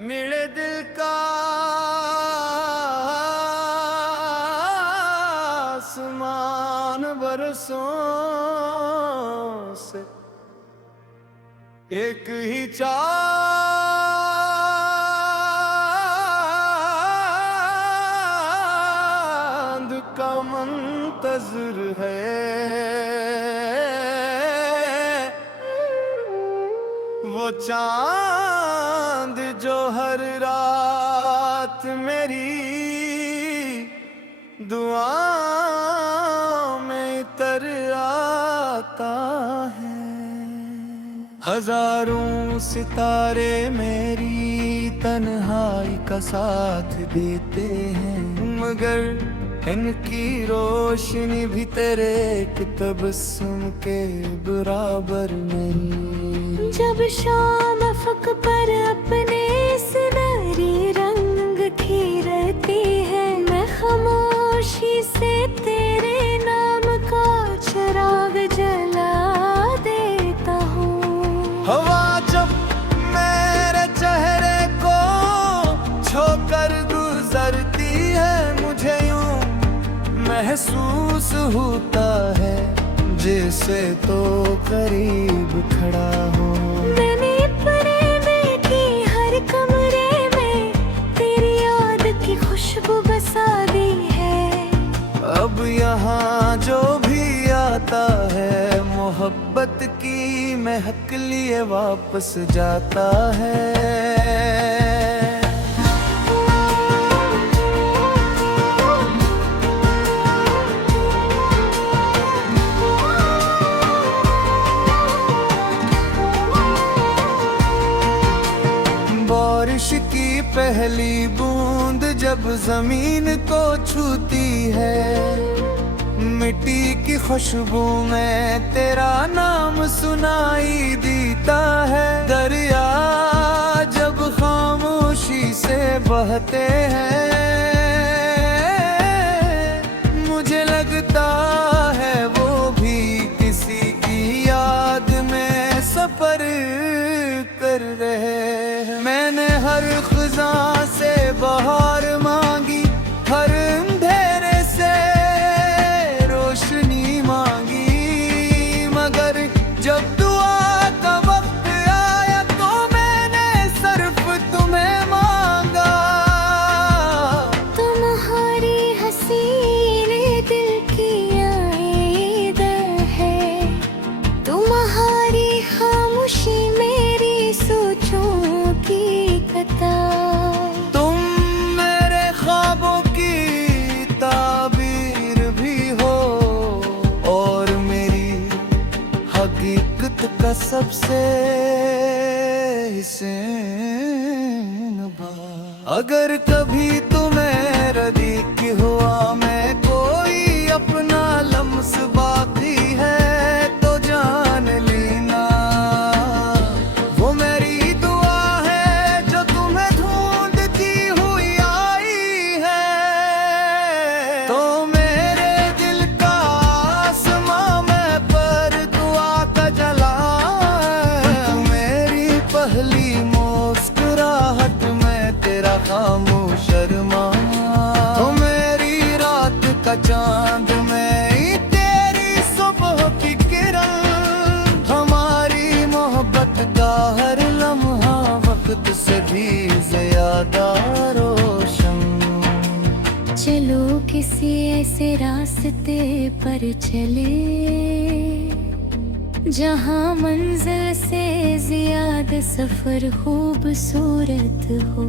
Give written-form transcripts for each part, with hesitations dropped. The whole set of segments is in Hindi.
मेरे दिल का आसमान बरसों से एक ही चांद का मंतज़र है। वो चांद जो हर रात मेरी दुआ में तर आता है। हजारों सितारे मेरी तन्हाई का साथ देते हैं, मगर इनकी रोशनी भी तेरे तबस्सुम के बराबर नहीं। जब शाम अफ़क़ पर अपने सुनहरी रंग खीरती है, मैं खामोशी से तेरे नाम का चिराग जला देता हूँ। हवा जब मेरे चेहरे को छोकर गुजरती है, मुझे यूं महसूस होता है जैसे तो करीब खड़ा हो। मैंने अपने दिल की हर कमरे में तेरी याद की खुशबू बसा दी है। अब यहाँ जो भी आता है मोहब्बत की महक लिए वापस जाता है। बारिश की पहली बूंद जब जमीन को छूती है, मिट्टी की खुशबू में तेरा नाम सुनाई देता है। दरिया जब खामोशी से बहते हैं, मुझे लगता है वो भी किसी की याद में सफर कर रहे हैं। मैंने हर ख़ुदा से बहार मांगी, हर अंधेरे से रोशनी मांगी, मगर जब दुआ का वक्त आया तो मैंने सिर्फ तुम्हें मांगा। तुम्हारी हसीन दिल की आईद है, तुम्हारी खामोशी मेरी सोचों की कतार। तुम मेरे ख्वाबों की ताबीर भी हो और मेरी हकीकत का सबसे हसीन बात। अगर कभी तुम्हें रदीक हुआ मैं कोई अपना लम्स बाकी है तो जान लेना, वो मेरी दुआ है जो तुम्हें ढूंढती हुई आई है। तो मेरे दिल का आसमां में पर दुआ का जला है। तू मेरी पहली मुस्कुराहट में तेरा खामोश अरमा, तो मेरी रात का चांद में तेरी सुबह की किरण। हमारी मोहब्बत का हर लम्हा वक्त से भी ज्यादा रोशन। चलो किसी ऐसे रास्ते पर चले जहाँ मंजिल से ज्यादा सफर खूबसूरत हो,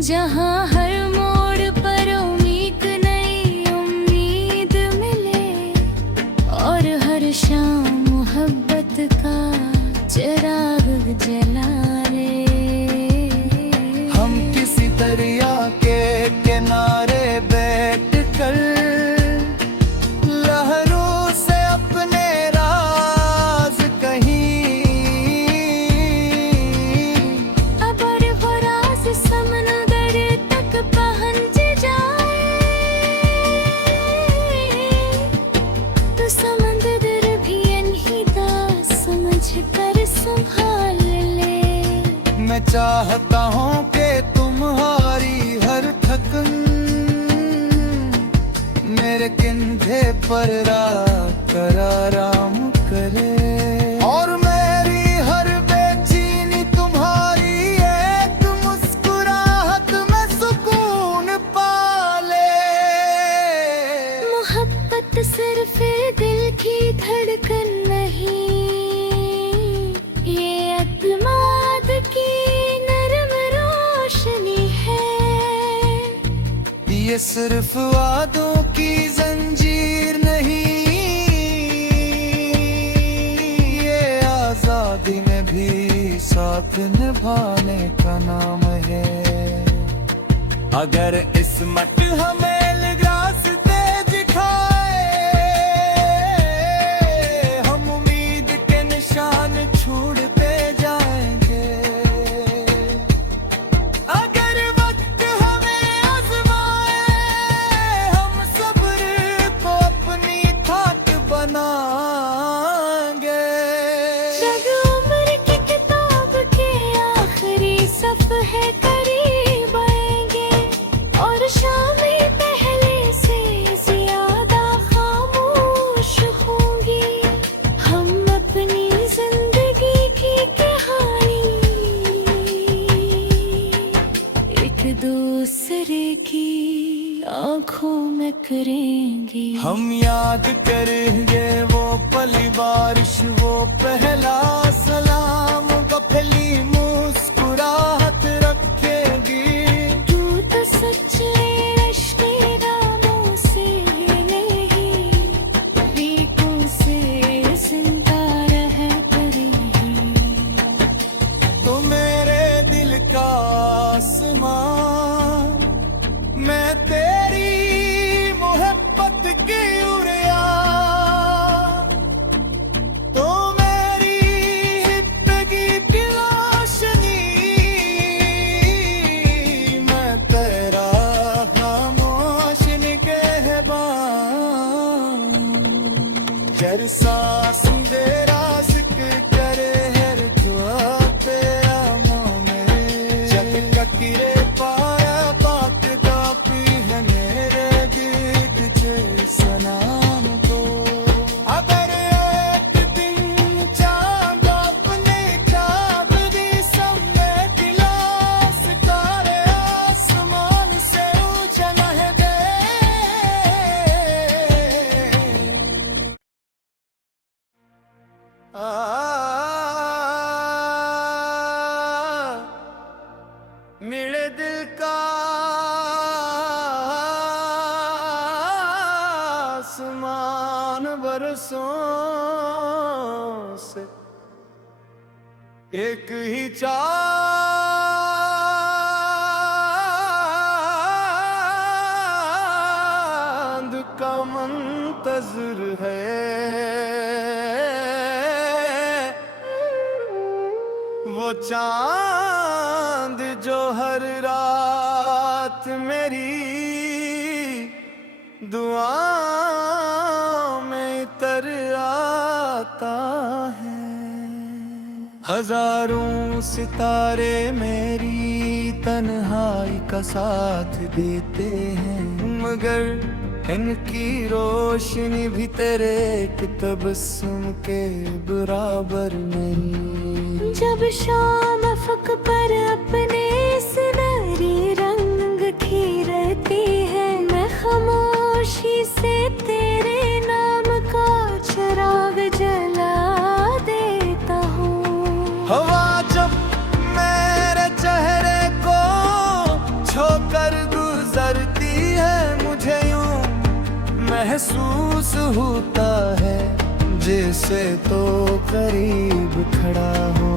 जहाँ हर मोड़ पर उम्मीद नई उम्मीद मिले और हर शाम मोहब्बत का चिराग जला ले। हम किसी दरिया के किनारे बैठ कर लहरों से अपने राज कहीं, अगर वो राज समंदर तक पहुँच जाए तो समंदर भी अनहिदा मैं चाहता हूँ कि तुम्हारी हर थकन मेरे कंधे पर रात कर आराम करे, और मेरी हर बेचैनी तुम्हारी एक मुस्कुराहट में सुकून पाले। मोहब्बत सिर्फ दिल की धड़कन नहीं, ये अतमाद की नरम रोशनी है। ये सिर्फ वादों की जंजीर नहीं, ये आजादी में भी साथ निभाने का नाम है। अगर किस्मत हमें रास्ते दिखाए, हम उम्मीद के निशान छोड़ते जाएंगे। अगर वक्त हमें आजमाए, हम सब्र को अपनी खाक बनाएंगे। जब उम्र की किताब के आखिरी सफ़हे करीब आएंगे, और शामें पहले से ज्यादा खामोश होंगी, हम अपनी जिंदगी की कहानी एक दूसरे की आंखों में करेंगे। हम याद करेंगे वो पली बारिश, वो पहला सलाम, पहली मुस्कुराहट रखेंगी। तू तो सच्चे रिश्ते नामों से नहीं, रीतों से जिंदा रह करेंगे। तो मेरे दिल का आसमां, मैं तेरी मोहब्बत की उड़िया, तो मेरी हिप्पगी की रोशनी, मैं तेरा खामोश निगहबान। हर सांस तेरा जिक्र करे, हर दुआ तेरा मोमे, जब ककीरे पाया बात दापी है मेरे गीत जे सलाम को। अगर एक दिन चांद अपने चांदनी समेत दिलास तारे आसमान से उछल दे। मेरे दिल का आसमान बरसों से एक ही चांद का मंतज़र है। वो चांद जो हर रात मेरी दुआ में तर आता है। हजारों सितारे मेरी तन्हाई का साथ देते हैं, मगर इनकी रोशनी भी तेरे एक तबस्सुम के बराबर नहीं। जब शाम अफक पर अपने सुनहरी रंग खीरती है, मैं खामोशी से तेरे नाम का चिराग जला देता हूँ। हवा जब मेरे चेहरे को छोकर गुजरती है, मुझे यूं महसूस होता है जैसे तो करीब खड़ा हो।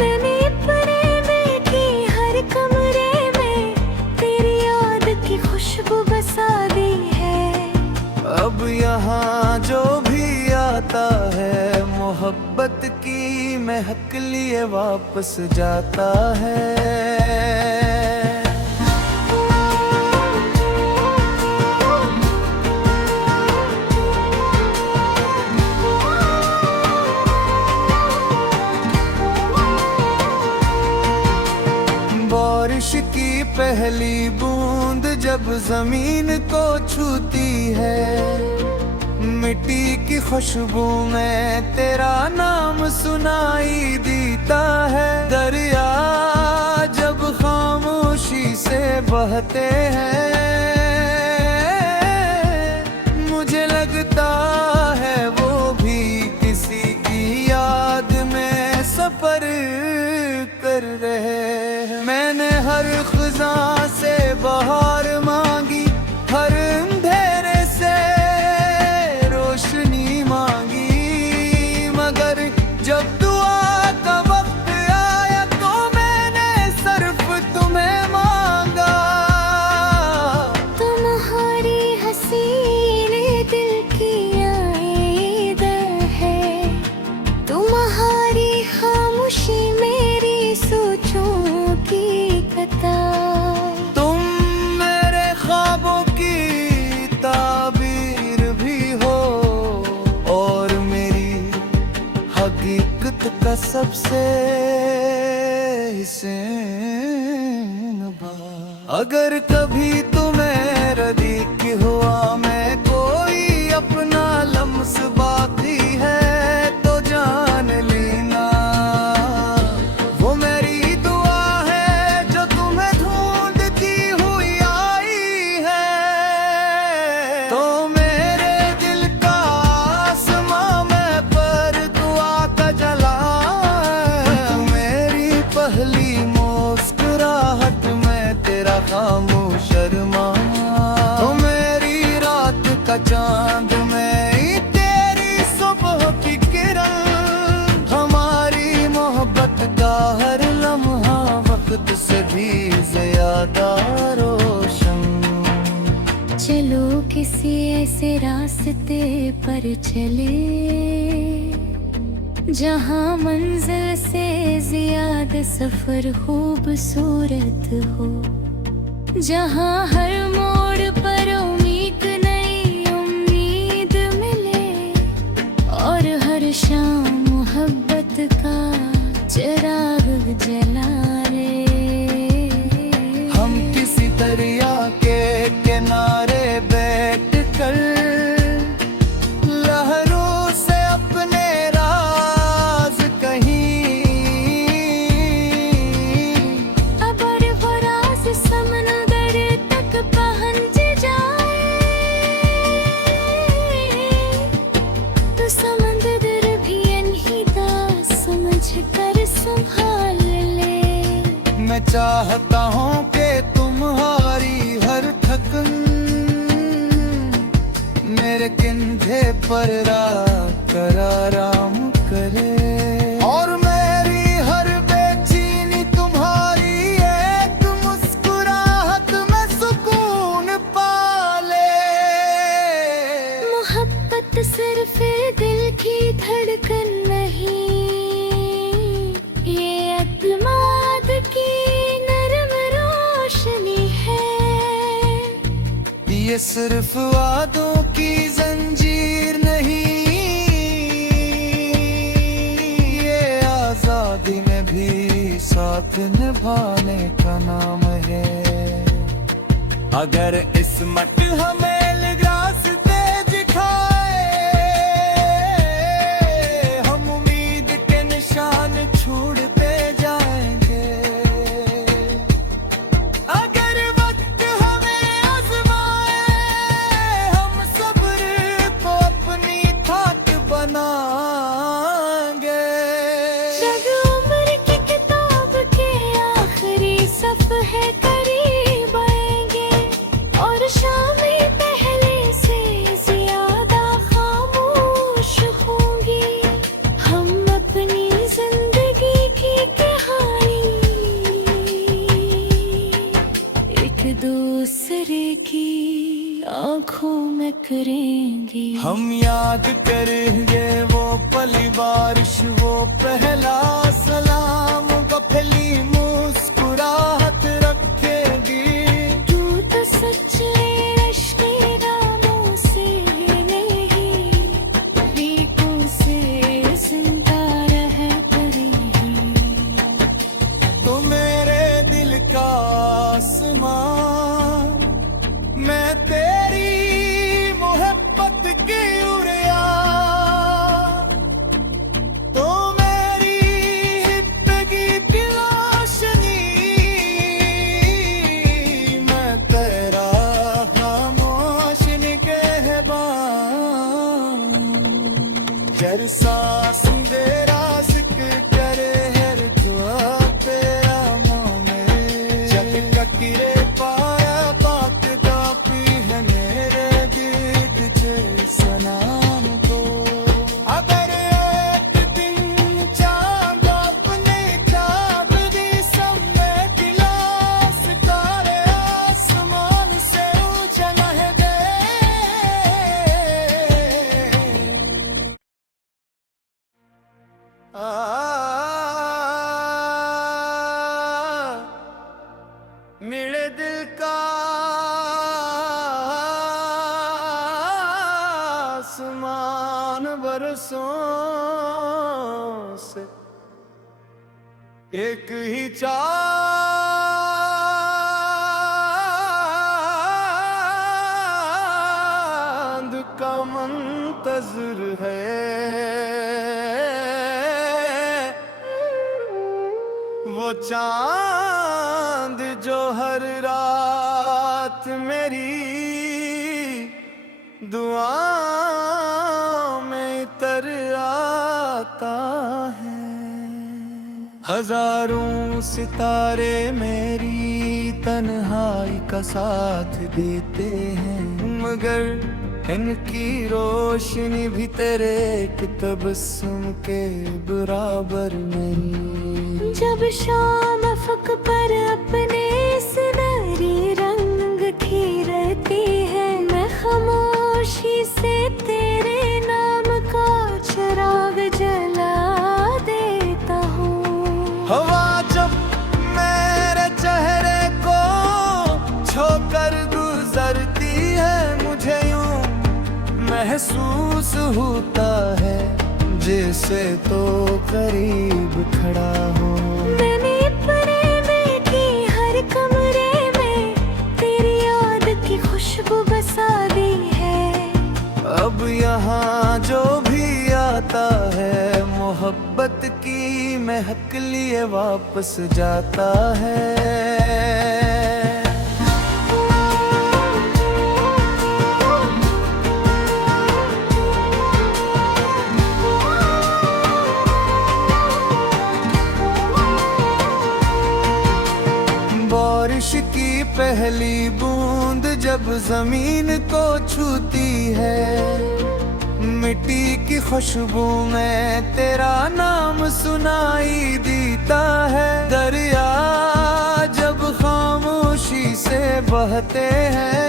मैंने अपने दिल की हर कमरे में तेरी याद की खुशबू बसा दी है। अब यहाँ जो भी आता है, मोहब्बत की महक लिए वापस जाता है। की पहली बूंद जब जमीन को छूती है, मिट्टी की खुशबू में तेरा नाम सुनाई देता है। दरिया जब खामोशी से बहते हैं, मुझे लगता है वो भी किसी की याद में सफर कर रहे हैं। मैंने हर खिज़ा से बहार मांगी, हर अंधेरे से रोशनी मांगी, मगर जब दुआ का वक्त आया तो मैंने सिर्फ तुम्हें मांगा। तुम्हारी हसीने दिल की आईद है, तुम्हारी खामोशी मेरी सोचों की कतार। तुम मेरे ख्वाबों की ताबीर भी हो और मेरी हकीकत का सबसे हसीन बात। अगर कभी तुम्हें रदीक हुआ मैं कोई अपना लम्स बाकी है तो जान लेना, वो मेरी दुआ है जो तुम्हें ढूंढती हुई आई है। तो मेरे दिल का आसमां में पर दुआ का जला है, मेरी पहली मुस्कुराहट में तेरा खामोश अरमा, तो मेरी रात का चांद में तेरी सुबह की किरण, हमारी मोहब्बत का हर लम्हा वक्त से भी ज्यादा रोशन। चलो किसी ऐसे रास्ते पर चले जहाँ मंजिल से ज्यादा सफर खूबसूरत हो, जहाँ हर मोड़ पर उम्मीद नई उम्मीद मिले और हर शाम मोहब्बत का चिराग जला ले। हम किसी दरिया के किनारे बैठ कर लहरों से अपने राज कहीं, अबर वो राज समंदर तक पहुंच जाए तो समंदर भी अनहिदा समझ कर संभाल ले। मैं चाहता हूँ कि तुम्हारी हर थकन मेरे कंधे पर रात कर आराम करे, और मेरी हर बेचैनी तुम्हारी एक मुस्कुराहट में सुकून पाले। मोहब्बत सिर्फ दिल की धड़कन नहीं, ये अतमाद की नरम रोशनी है। ये सिर्फ वादों की जंजीर नहीं, ये आजादी में भी साथ निभाने का नाम है। अगर इस्मत हमें रास्ते दिखाए, हम उम्मीद के निशान छोड़ते जाएंगे। अगर वक्त हमें आजमाए, हम सब्र को अपनी खाक बनाएंगे। जब उम्र की किताब के आखिरी सफ़हे करीब आएंगे और शामें पहले से ज्यादा खामोश होंगी, हम अपनी जिंदगी की कहानी एक दूसरे की आंखों में करेंगे। हम याद करेंगे वो पली बारिश, वो पहला सलाम, वो पहली मुस्कुराहट रखेगी। तू तो सच्चे रिश्ते रामों से नहीं, रीतों से जिंदा रह करेंगे। तो मेरे दिल का जर सांस मेरा जिक्र करे हर दुआ तेरा मोमे जग ककिरे पाया बात दा पी है मेरे गीत जे सनाम को अगर एक दिन चांद अपने चाँद दी समेत लास तारे आसमान से उजला है दे मिले दिल का आसमान बरसों से एक ही चांद का मंतज़र है वो चांद जो हर रात मेरी दुआ में तर आता है हजारों सितारे मेरी तन्हाई का साथ देते हैं मगर इनकी रोशनी भी तेरे एक तबस्सुम के बराबर नहीं जब शाम अफक पर अपने सुनहरी रंग खीरती है मैं खामोशी से तेरे नाम का चिराग जला देता हूँ हवा जब मेरे चेहरे को छोकर गुजरती है मुझे यूं महसूस होता है जैसे तो करीब खड़ा हो मैंने अपने दिल की हर कमरे में तेरी याद की खुशबू बसा दी है अब यहाँ जो भी आता है मोहब्बत की महक लिए वापस जाता है बारिश की पहली बूंद जब जमीन को छूती है मिट्टी की खुशबू में तेरा नाम सुनाई देता है दरिया जब खामोशी से बहते हैं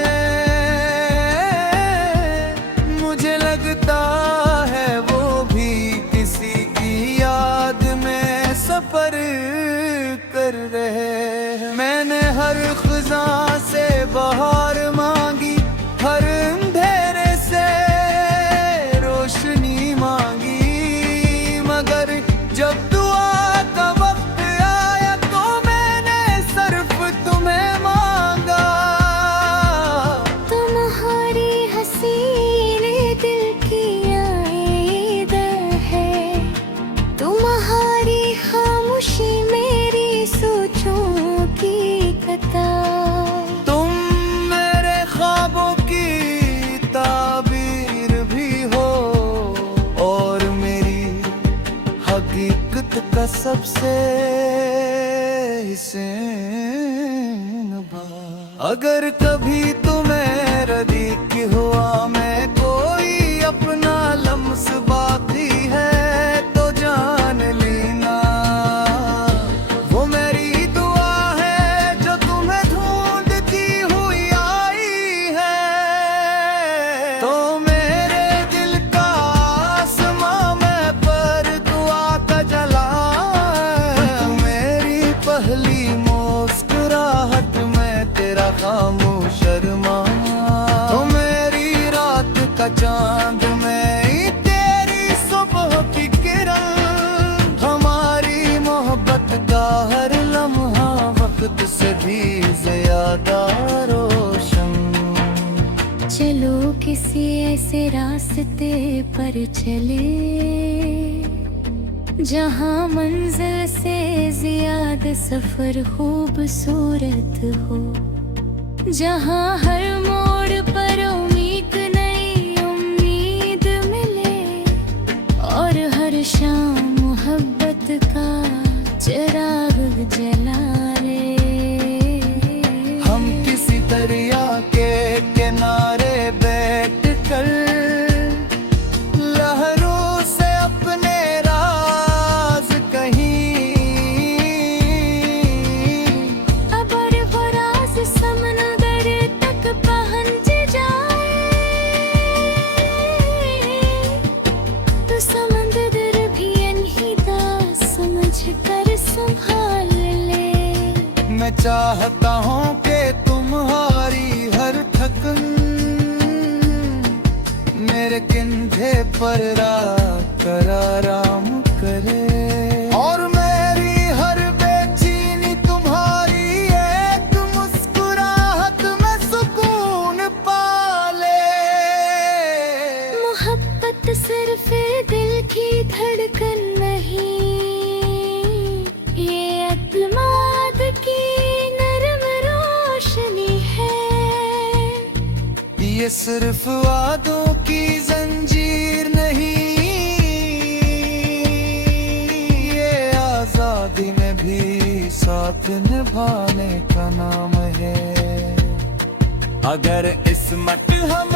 मुझे लगता है वो भी किसी की याद में सफर कर रहे हैं मैंने हर खिज़ा से बहार मांगी हर अंधेरे से रोशनी मांगी मगर जब दुआ का वक्त आया तो मैंने सिर्फ तुम्हें मांगा तुम्हारी हसीने दिल की आईद है तुम्हारी खामोशी मेरी सोचों की कतार तुम मेरे ख्वाबों की ताबीर भी हो और मेरी हकीकत का सबसे हसीन बात अगर कभी तुम्हें रदीक हुआ मैं कोई अपना लम्स बाकी है तो जान लेना वो मेरी दुआ है जो तुम्हें ढूंढती हुई आई है तो मेरे दिल का आसमां में पर दुआ का जला तू मेरी पहली मुस्कुराहट में तेरा खामोश शर्मा तो मेरी रात का चांद में तेरी सुबह की किरण हमारी मोहब्बत का हर लम्हा वक्त से भी ज्यादा रोशन चलो किसी ऐसे रास्ते पर चले जहाँ मंजिल से ज्यादा सफर खूबसूरत हो जहाँ हर मोड़ पर उम्मीद नई उम्मीद मिले समंदर भी अनहिता समझ कर संभाल ले। मैं चाहता हूँ कि तुम्हारी हर थकन मेरे कंधे पर कर आराम करे, और मेरी हर बेचैनी तुम्हारी एक मुस्कुराहट में सुकून पाले। मोहब्बत सिर्फ दिल की धड़कन नहीं, ये अतमाद की नरम रोशनी है। ये सिर्फ वादों की जंजीर नहीं, ये आजादी में भी साथ निभाने का नाम है। अगर इस्मत हम